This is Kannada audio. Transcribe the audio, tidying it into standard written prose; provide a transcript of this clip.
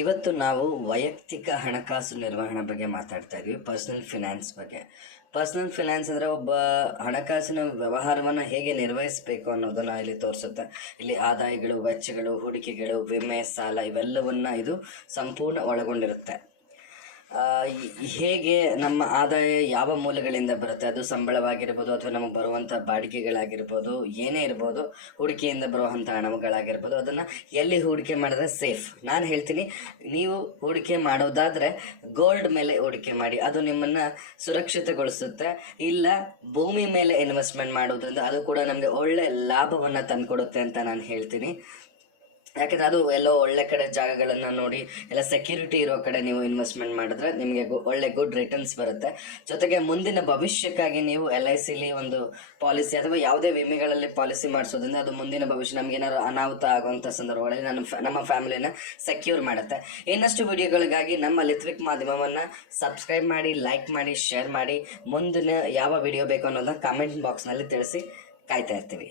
ಇವತ್ತು ನಾವು ವೈಯಕ್ತಿಕ ಹಣಕಾಸು ನಿರ್ವಹಣೆ ಬಗ್ಗೆ ಮಾತಾಡ್ತಾ ಇದ್ವಿ, ಪರ್ಸನಲ್ ಫಿನಾನ್ಸ್ ಬಗ್ಗೆ. ಪರ್ಸನಲ್ ಫಿನಾನ್ಸ್ ಅಂದರೆ ಒಬ್ಬ ಹಣಕಾಸಿನ ವ್ಯವಹಾರವನ್ನು ಹೇಗೆ ನಿರ್ವಹಿಸಬೇಕು ಅನ್ನೋದನ್ನು ಇಲ್ಲಿ ತೋರಿಸುತ್ತೆ. ಇಲ್ಲಿ ಆದಾಯಗಳು, ವೆಚ್ಚಗಳು, ಹೂಡಿಕೆಗಳು, ವಿಮೆ, ಸಾಲ ಇವೆಲ್ಲವನ್ನ ಇದು ಸಂಪೂರ್ಣ ಒಳಗೊಂಡಿರುತ್ತೆ. ಹೇಗೆ ನಮ್ಮ ಆದಾಯ ಯಾವ ಮೂಲಗಳಿಂದ ಬರುತ್ತೆ, ಅದು ಸಂಬಳವಾಗಿರ್ಬೋದು ಅಥವಾ ನಮಗೆ ಬರುವಂಥ ಬಾಡಿಗೆಗಳಾಗಿರ್ಬೋದು, ಏನೇ ಇರ್ಬೋದು, ಹೂಡಿಕೆಯಿಂದ ಬರುವಂಥ ಹಣಗಳಾಗಿರ್ಬೋದು, ಅದನ್ನು ಎಲ್ಲಿ ಹೂಡಿಕೆ ಮಾಡಿದ್ರೆ ಸೇಫ್. ನಾನು ಹೇಳ್ತೀನಿ, ನೀವು ಹೂಡಿಕೆ ಮಾಡೋದಾದರೆ ಗೋಲ್ಡ್ ಮೇಲೆ ಹೂಡಿಕೆ ಮಾಡಿ, ಅದು ನಿಮ್ಮನ್ನು ಸುರಕ್ಷಿತಗೊಳಿಸುತ್ತೆ. ಇಲ್ಲ ಭೂಮಿ ಮೇಲೆ ಇನ್ವೆಸ್ಟ್ಮೆಂಟ್ ಮಾಡೋದ್ರಿಂದ ಅದು ಕೂಡ ನಮಗೆ ಒಳ್ಳೆ ಲಾಭವನ್ನು ತಂದುಕೊಡುತ್ತೆ ಅಂತ ನಾನು ಹೇಳ್ತೀನಿ. ಯಾಕೆಂದರೆ ಅದು ಎಲ್ಲೋ ಒಳ್ಳೆ ಕಡೆ ಜಾಗಗಳನ್ನು ನೋಡಿ ಎಲ್ಲ ಸೆಕ್ಯೂರಿಟಿ ಇರೋ ಕಡೆ ನೀವು ಇನ್ವೆಸ್ಟ್ಮೆಂಟ್ ಮಾಡಿದ್ರೆ ನಿಮಗೆ ಒಳ್ಳೆ ಗುಡ್ ರಿಟರ್ನ್ಸ್ ಬರುತ್ತೆ. ಜೊತೆಗೆ ಮುಂದಿನ ಭವಿಷ್ಯಕ್ಕಾಗಿ ನೀವು LICಲಿ ಒಂದು ಪಾಲಿಸಿ ಅಥವಾ ಯಾವುದೇ ವಿಮೆಗಳಲ್ಲಿ ಪಾಲಿಸಿ ಮಾಡಿಸೋದ್ರಿಂದ ಅದು ಮುಂದಿನ ಭವಿಷ್ಯ ನಮಗೇನಾದ್ರು ಅನಾಹುತ ಆಗುವಂಥ ಸಂದರ್ಭಗಳಲ್ಲಿ ನಮ್ಮ ಫ್ಯಾಮಿಲಿನ ಸೆಕ್ಯೂರ್ ಮಾಡುತ್ತೆ. ಇನ್ನಷ್ಟು ವಿಡಿಯೋಗಳಿಗಾಗಿ ನಮ್ಮ ಲಿತ್ವಿಕ್ ಮಾಧ್ಯಮವನ್ನು ಸಬ್ಸ್ಕ್ರೈಬ್ ಮಾಡಿ, ಲೈಕ್ ಮಾಡಿ, ಶೇರ್ ಮಾಡಿ. ಮುಂದಿನ ಯಾವ ವಿಡಿಯೋ ಬೇಕು ಅನ್ನೋದನ್ನ ಕಾಮೆಂಟ್ ಬಾಕ್ಸ್ನಲ್ಲಿ ತಿಳಿಸಿ. ಕಾಯ್ತಾ ಇರ್ತೀವಿ.